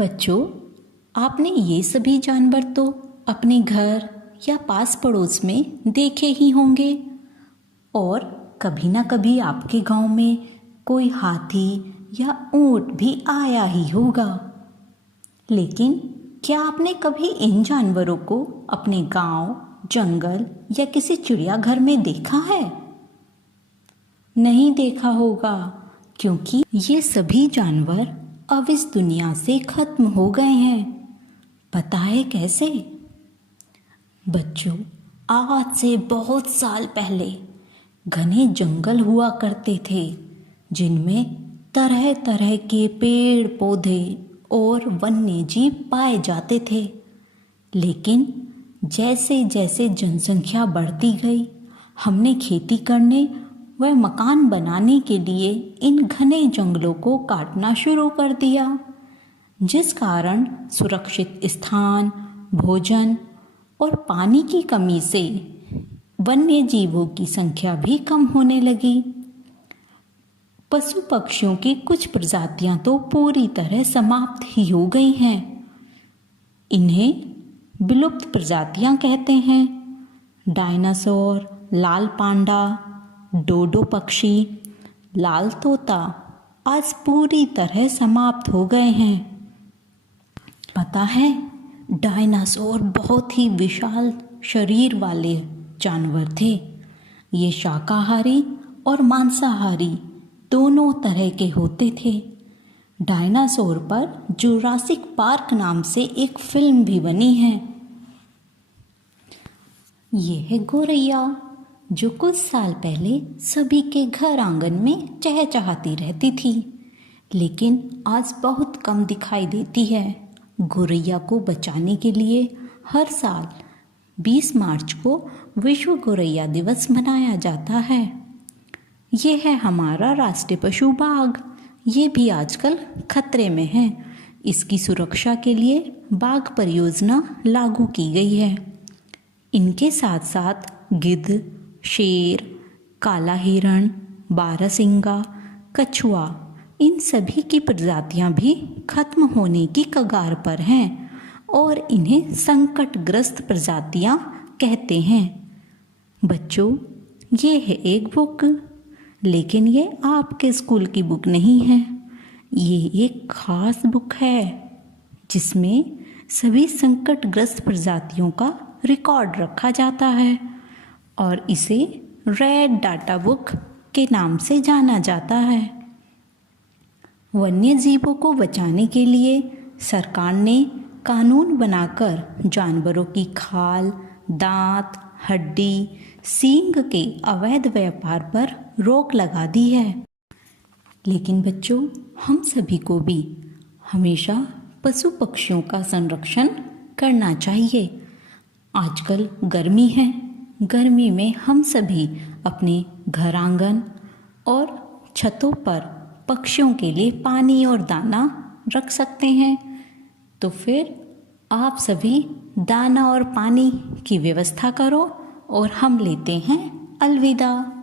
बच्चों, आपने ये सभी जानवर तो अपने घर या पास पड़ोस में देखे ही होंगे और कभी ना कभी आपके गांव में कोई हाथी या ऊंट भी आया ही होगा। लेकिन क्या आपने कभी इन जानवरों को अपने गांव, जंगल या किसी चिड़ियाघर में देखा है? नहीं देखा होगा, क्योंकि ये सभी जानवर अब इस दुनिया से खत्म हो गए हैं। पता है कैसे? बच्चों, आज से बहुत साल पहले घने जंगल हुआ करते थे, जिनमें तरह तरह के पेड़ पौधे और वन्य जीव पाए जाते थे। लेकिन जैसे जैसे जनसंख्या बढ़ती गई, हमने खेती करने व मकान बनाने के लिए इन घने जंगलों को काटना शुरू कर दिया, जिस कारण सुरक्षित स्थान, भोजन और पानी की कमी से वन्य जीवों की संख्या भी कम होने लगी। पशु पक्षियों की कुछ प्रजातियां तो पूरी तरह समाप्त ही हो गई हैं। इन्हें विलुप्त प्रजातियां कहते हैं। डायनासोर, लाल पांडा, डोडो पक्षी, लाल तोता आज पूरी तरह समाप्त हो गए हैं। पता है, डायनासोर बहुत ही विशाल शरीर वाले जानवर थे। ये शाकाहारी और मांसाहारी दोनों तरह के होते थे। डायनासोर पर जुरासिक पार्क नाम से एक फिल्म भी बनी है। ये है गोरैया, जो कुछ साल पहले सभी के घर आंगन में चहचहाती रहती थी, लेकिन आज बहुत कम दिखाई देती है। गोरैया को बचाने के लिए हर साल 20 मार्च को विश्व गोरैया दिवस मनाया जाता है। ये है हमारा राष्ट्रीय पशु बाघ। ये भी आजकल खतरे में है। इसकी सुरक्षा के लिए बाघ परियोजना लागू की गई है। इनके साथ साथ गिद्ध, शेर, काला हिरण, बारहसिंगा, कछुआ, इन सभी की प्रजातियां भी खत्म होने की कगार पर हैं और इन्हें संकटग्रस्त प्रजातियां कहते हैं। बच्चों, ये है एक बुक, लेकिन ये आपके स्कूल की बुक नहीं है। ये एक खास बुक है जिसमें सभी संकटग्रस्त प्रजातियों का रिकॉर्ड रखा जाता है और इसे रेड डाटा बुक के नाम से जाना जाता है। वन्य जीवों को बचाने के लिए सरकार ने कानून बनाकर जानवरों की खाल, दांत, हड्डी, सींग के अवैध व्यापार पर रोक लगा दी है। लेकिन बच्चों, हम सभी को भी हमेशा पशु पक्षियों का संरक्षण करना चाहिए। आजकल गर्मी है। गर्मी में हम सभी अपने घर आंगन और छतों पर पक्षियों के लिए पानी और दाना रख सकते हैं। तो फिर आप सभी दाना और पानी की व्यवस्था करो और हम लेते हैं अलविदा।